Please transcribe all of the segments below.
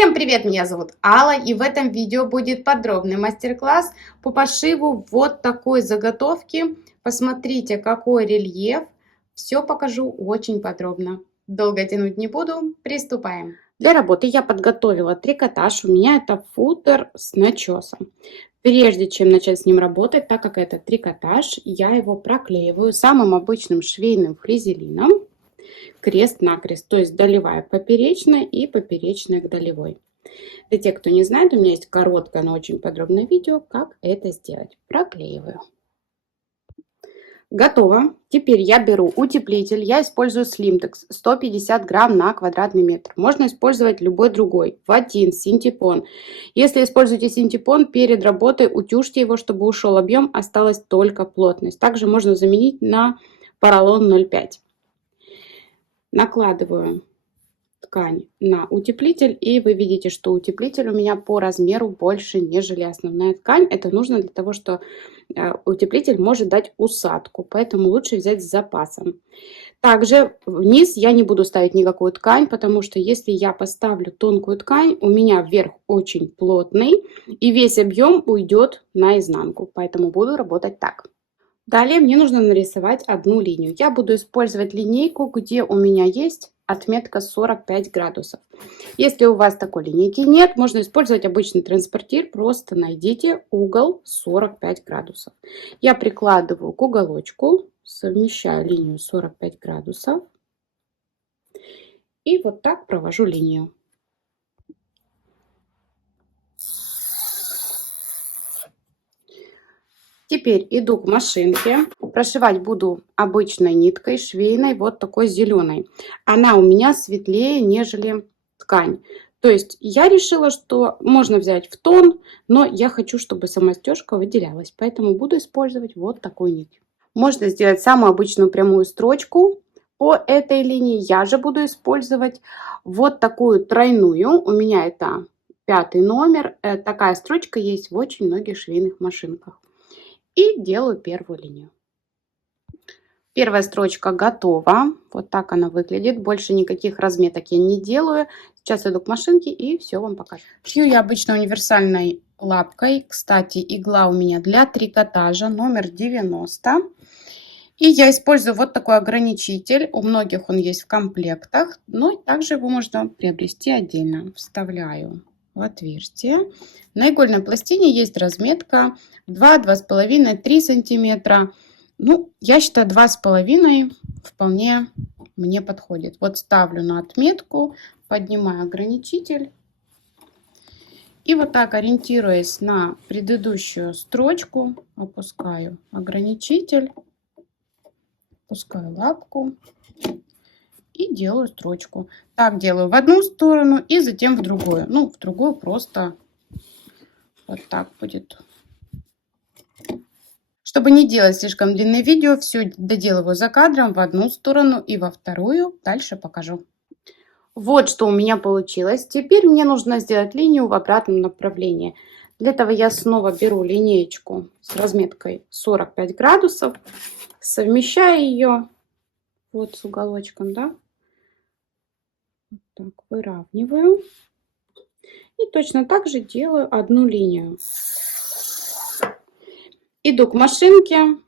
Всем привет, меня зовут Алла, и в этом видео будет подробный мастер-класс по пошиву вот такой заготовки. Посмотрите, какой рельеф. Все покажу очень подробно. Долго тянуть не буду, приступаем. Для работы я подготовила трикотаж, у меня это футер с начесом. Прежде чем начать с ним работать, так как это трикотаж, я его проклеиваю самым обычным швейным флизелином. Крест-накрест, то есть долевая поперечная и поперечная к долевой. Для тех, кто не знает, у меня есть короткое, но очень подробное видео, как это сделать. Проклеиваю. Готово. Теперь я беру утеплитель. Я использую Slimtex 150 грамм на квадратный метр. Можно использовать любой другой. Ватин, синтепон. Если используете синтепон, перед работой утюжьте его, чтобы ушел объем, осталась только плотность. Также можно заменить на поролон 0,5. Накладываю ткань на утеплитель, и вы видите, что утеплитель у меня по размеру больше, нежели основная ткань. Это нужно для того, что утеплитель может дать усадку, поэтому лучше взять с запасом. Также вниз я не буду ставить никакую ткань, потому что если я поставлю тонкую ткань, у меня верх очень плотный, и весь объем уйдет на изнанку, поэтому буду работать так. Далее мне нужно нарисовать одну линию. Я буду использовать линейку, где у меня есть отметка 45 градусов. Если у вас такой линейки нет, можно использовать обычный транспортир. Просто найдите угол 45 градусов. Я прикладываю к уголочку, совмещаю линию 45 градусов и вот так провожу линию. Теперь иду к машинке. Прошивать буду обычной ниткой швейной, вот такой зеленой. Она у меня светлее, нежели ткань. То есть я решила, что можно взять в тон, но я хочу, чтобы сама стежка выделялась. Поэтому буду использовать вот такую нить. Можно сделать самую обычную прямую строчку по этой линии. Я же буду использовать вот такую тройную. У меня это 5 номер. Такая строчка есть в очень многих швейных машинках. И делаю первую линию. Первая строчка готова. Вот так она выглядит. Больше никаких разметок я не делаю. Сейчас иду к машинке и все вам покажу. Шью я обычно универсальной лапкой. Кстати, игла у меня для трикотажа номер 90. И я использую вот такой ограничитель. У многих он есть в комплектах. Но также его можно приобрести отдельно. Вставляю в отверстие. На игольной пластине есть разметка 2, 2,5, 3 сантиметра. Ну, я считаю, 2,5 вполне мне подходит. Вот ставлю на отметку, поднимаю ограничитель. И вот так, ориентируясь на предыдущую строчку, опускаю ограничитель, опускаю лапку и делаю строчку. Так делаю в одну сторону и затем в другую. Ну, в другую просто вот так будет. Чтобы не делать слишком длинное видео, все доделываю за кадром в одну сторону и во вторую. Дальше покажу. Вот что у меня получилось. Теперь мне нужно сделать линию в обратном направлении. Для этого я снова беру линеечку с разметкой 45 градусов, совмещаю ее вот с уголочком, да. Вот так выравниваю. И точно так же делаю одну линию. Иду к машинке,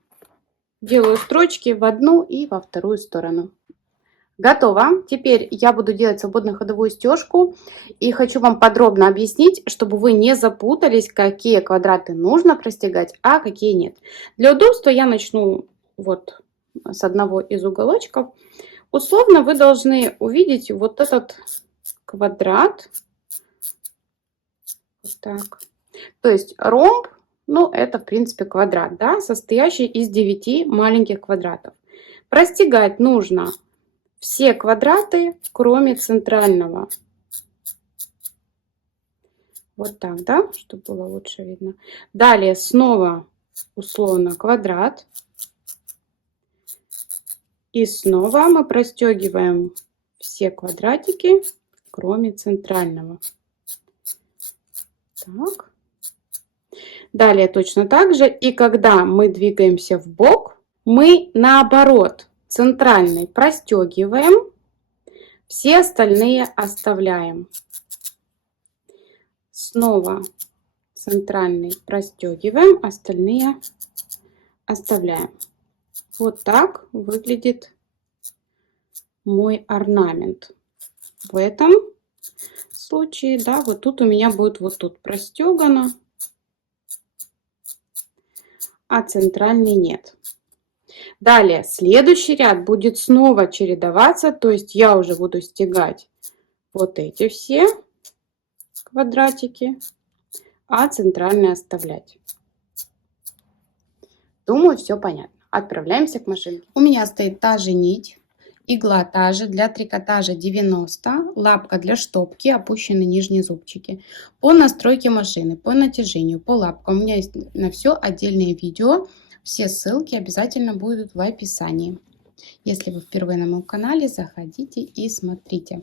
делаю строчки в одну и во вторую сторону. Готово. Теперь я буду делать свободную ходовую стежку. И хочу вам подробно объяснить, чтобы вы не запутались, какие квадраты нужно простегать, а какие нет. Для удобства я начну вот с одного из уголочков. Условно вы должны увидеть вот этот квадрат. Вот так. То есть ромб. Ну, это, в принципе, квадрат, да, состоящий из 9 маленьких квадратов. Простегать нужно все квадраты, кроме центрального. Вот так, да, чтобы было лучше видно. Далее снова условно квадрат. И снова мы простегиваем все квадратики, кроме центрального. Так. Далее точно так же. И когда мы двигаемся в бок, мы наоборот центральный простегиваем, все остальные оставляем. снова центральный простегиваем, остальные оставляем. Вот так выглядит мой орнамент. В этом случае, да, вот тут у меня будет вот тут простегано, а центральный нет. Далее, следующий ряд будет снова чередоваться, то есть я уже буду стягать вот эти все квадратики, а центральный оставлять. Думаю, все понятно. Отправляемся к машинке. У меня стоит та же нить, игла та же, для трикотажа 90, лапка для штопки, опущены нижние зубчики. По настройке машины, по натяжению, по лапкам у меня есть на все отдельные видео. Все ссылки обязательно будут в описании. Если вы впервые на моем канале, заходите и смотрите.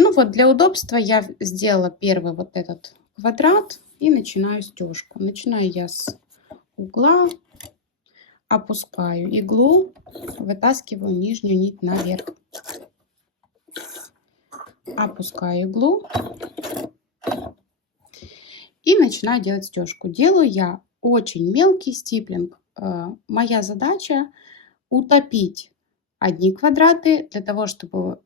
Ну вот, для удобства я сделала первый вот этот квадрат и начинаю стежку. Начинаю я с угла, опускаю иглу, вытаскиваю нижнюю нить наверх. Опускаю иглу и начинаю делать стежку. Делаю я очень мелкий стиплинг. Моя задача утопить одни квадраты для того, чтобы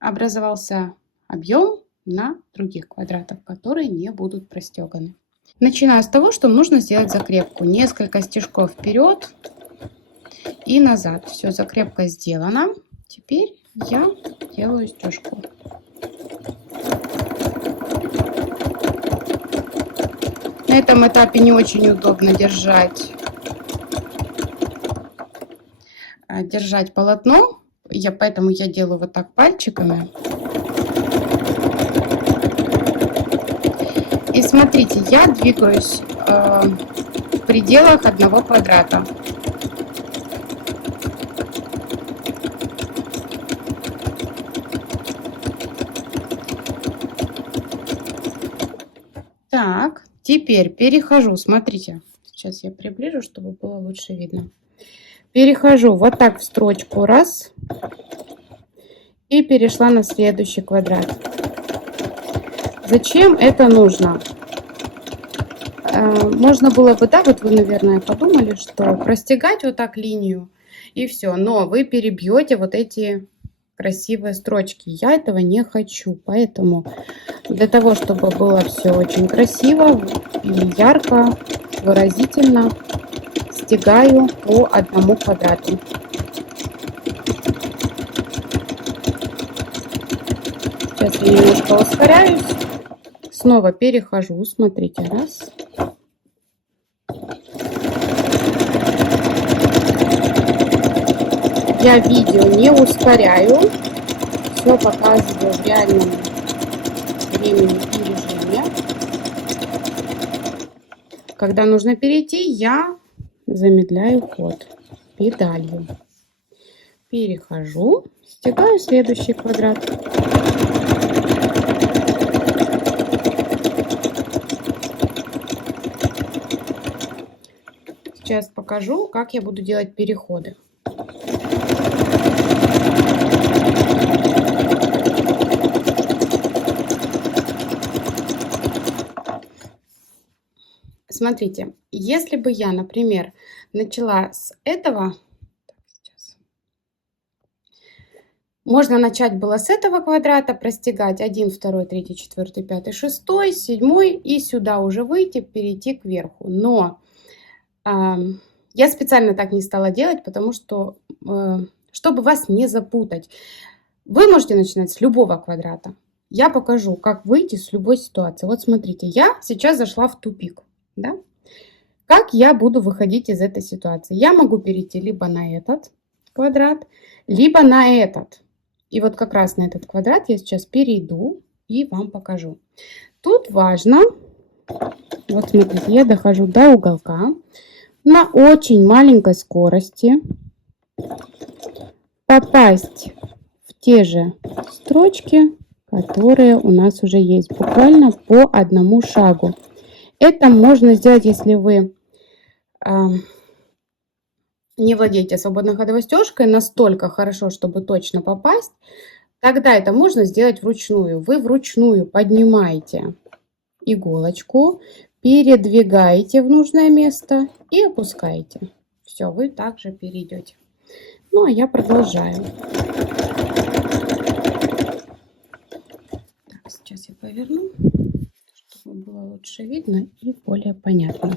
образовался объем на других квадратах, которые не будут простеганы. Начинаю с того, что нужно сделать закрепку. Несколько стежков вперед и назад. Все, закрепка сделана. Теперь я делаю стежку. На этом этапе не очень удобно держать полотно. Поэтому я делаю вот так пальчиками. И смотрите, я двигаюсь в пределах одного квадрата. Так, теперь перехожу, смотрите, сейчас я приближу, чтобы было лучше видно. Перехожу вот так в строчку, раз, и перешла на следующий квадрат. Зачем это нужно? Можно было бы, да, вот вы, наверное, подумали, что простегать вот так линию и все, но вы перебьете вот эти красивые строчки. Я этого не хочу, поэтому для того, чтобы было все очень красиво и ярко, выразительно, стягаю по одному квадрату. Сейчас я немножко ускоряюсь. Снова перехожу, смотрите, раз. Я видео не ускоряю, все показываю в реальном времени и режиме. Когда нужно перейти, я замедляю ход педалью. Перехожу, стягаю следующий квадрат. Сейчас покажу, как я буду делать переходы. Смотрите, если бы я, например, начала с этого, можно начать было с этого квадрата, простегать 1, 2, 3, 4, 5, 6, 7 и сюда уже выйти, перейти кверху. Но я специально так не стала делать, потому что, чтобы вас не запутать, вы можете начинать с любого квадрата. Я покажу, как выйти с любой ситуации. Вот смотрите, я сейчас зашла в тупик. Да? Как я буду выходить из этой ситуации? Я могу перейти либо на этот квадрат, либо на этот. И вот как раз на этот квадрат я сейчас перейду и вам покажу. Тут важно, вот смотрите, я дохожу до уголка на очень маленькой скорости, попасть в те же строчки, которые у нас уже есть, буквально по одному шагу. Это можно сделать, если вы не владеете свободной ходовой стежкой настолько хорошо, чтобы точно попасть. Тогда это можно сделать вручную. Вы вручную поднимаете иголочку, передвигаете в нужное место и опускаете. Все, вы также перейдете. Ну, а я продолжаю. Так, сейчас я поверну, чтобы было лучше видно и более понятно.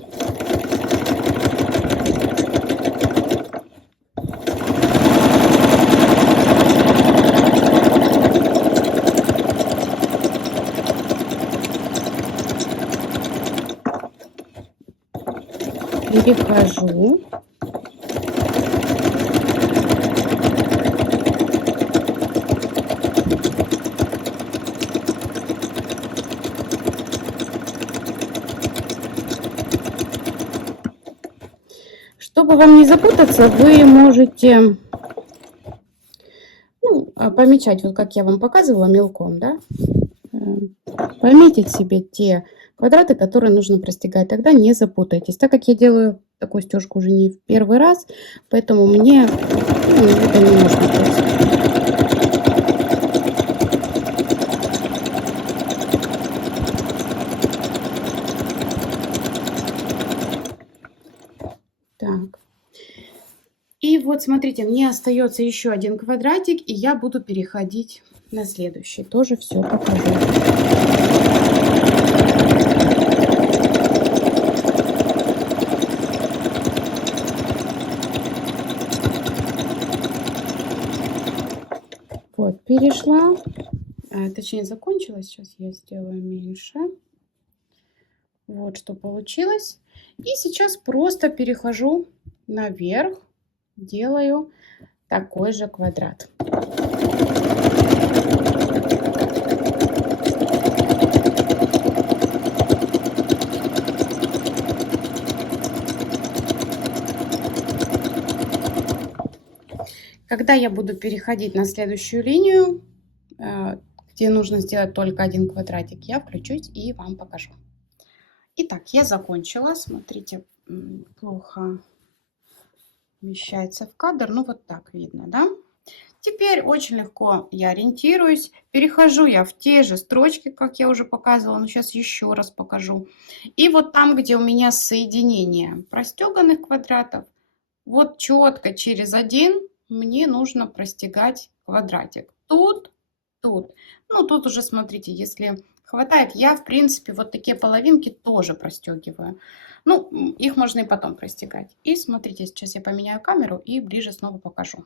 Перехожу. Чтобы вам не запутаться, вы можете помечать, вот как я вам показывала, мелком, да? Пометить себе те квадраты, которые нужно простегать, тогда не запутайтесь. Так как я делаю такую стежку уже не в первый раз, поэтому мне это не нужно просто. Так. И вот смотрите, мне остается еще один квадратик, и я буду переходить на следующий. Тоже все покажу. Вот, перешла, точнее закончила, сейчас я сделаю меньше. Вот что получилось. И сейчас просто перехожу наверх, делаю такой же квадрат. Когда я буду переходить на следующую линию, где нужно сделать только один квадратик, я включусь и вам покажу. Итак, я закончила. Смотрите, плохо вмещается в кадр. Ну, вот так видно, да? Теперь очень легко я ориентируюсь. Перехожу я в те же строчки, как я уже показывала. Но сейчас еще раз покажу. И вот там, где у меня соединение простеганных квадратов, вот четко через один мне нужно простегать квадратик. Тут. Ну, тут уже смотрите, если хватает, я, в принципе, вот такие половинки тоже простегиваю. Ну, их можно и потом простегать. И смотрите, сейчас я поменяю камеру и ближе снова покажу.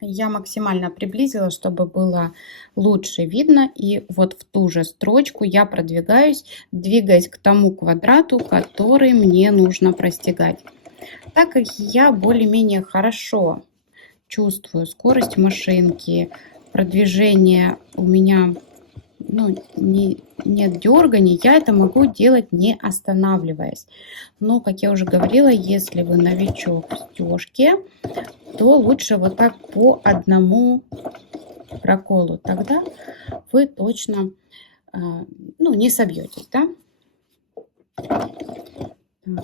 Я максимально приблизила, чтобы было лучше видно. И вот в ту же строчку я продвигаюсь, двигаясь к тому квадрату, который мне нужно простегать. Так как я более-менее хорошо чувствую скорость машинки, продвижение у меня нет дерганий, я это могу делать не останавливаясь. Но, как я уже говорила, если вы новичок в стежке, то лучше вот так по одному проколу. Тогда вы точно не собьетесь, да?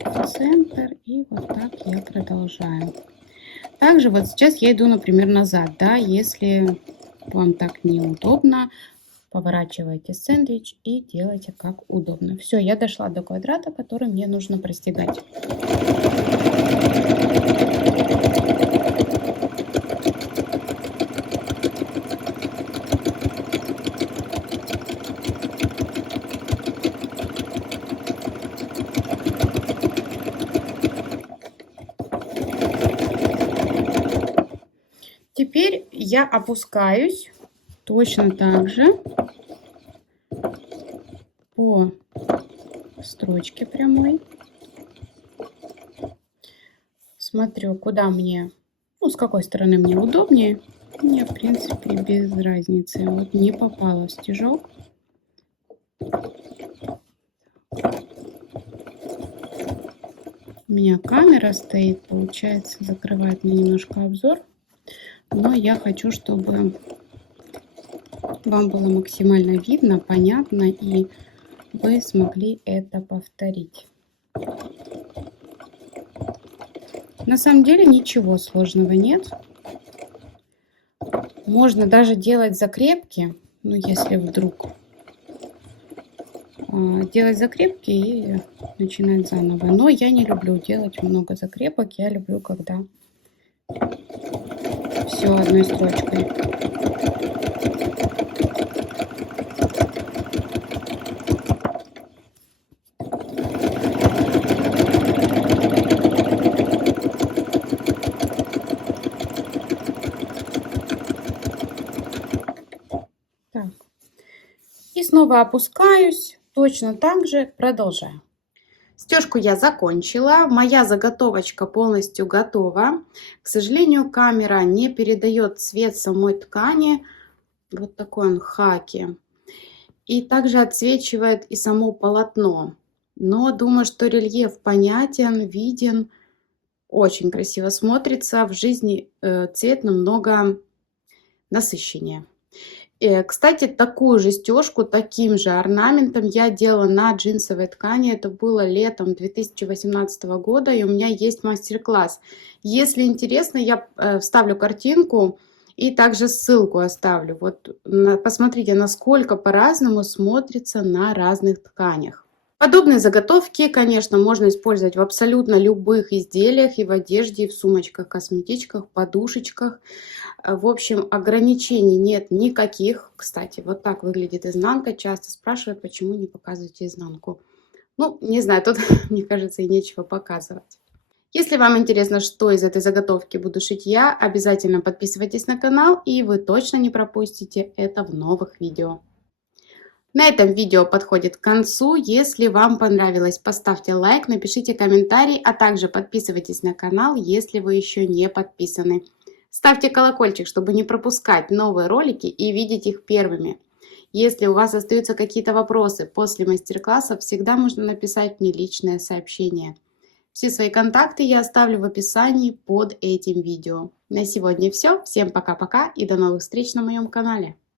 Так, центр, и вот так я продолжаю. Также вот сейчас я иду, например, назад, да, если вам так неудобно, поворачивайте сэндвич и делайте как удобно. Все, я дошла до квадрата, который мне нужно простегать. Теперь я опускаюсь точно так же по строчке прямой. Смотрю, куда мне, с какой стороны мне удобнее. Мне, в принципе, без разницы. Вот не попала в стежок. У меня камера стоит, получается, закрывает мне немножко обзор. Но я хочу, чтобы вам было максимально видно, понятно, и вы смогли это повторить. На самом деле ничего сложного нет. Можно даже делать закрепки, если вдруг делать закрепки и начинать заново. Но я не люблю делать много закрепок. Я люблю, когда все одной строчкой. Так. И снова опускаюсь, точно так же продолжаю. Стежку я закончила, моя заготовочка полностью готова. К сожалению, камера не передает цвет самой ткани, вот такой он хаки. И также отсвечивает и само полотно. Но думаю, что рельеф понятен, виден, очень красиво смотрится. В жизни цвет намного насыщеннее. Кстати, такую же стежку, таким же орнаментом я делала на джинсовой ткани. Это было летом 2018 года, и у меня есть мастер-класс. Если интересно, я вставлю картинку и также ссылку оставлю. Вот посмотрите, насколько по-разному смотрится на разных тканях. Подобные заготовки, конечно, можно использовать в абсолютно любых изделиях, и в одежде, и в сумочках, косметичках, подушечках. В общем, ограничений нет никаких. Кстати, вот так выглядит изнанка. Часто спрашивают, почему не показываете изнанку. Ну, не знаю, тут, мне кажется, и нечего показывать. Если вам интересно, что из этой заготовки буду шить я, обязательно подписывайтесь на канал, и вы точно не пропустите это в новых видео. На этом видео подходит к концу. Если вам понравилось, поставьте лайк, напишите комментарий, а также подписывайтесь на канал, если вы еще не подписаны. Ставьте колокольчик, чтобы не пропускать новые ролики и видеть их первыми. Если у вас остаются какие-то вопросы после мастер-класса, всегда можно написать мне личное сообщение. Все свои контакты я оставлю в описании под этим видео. На сегодня все. Всем пока-пока и до новых встреч на моем канале.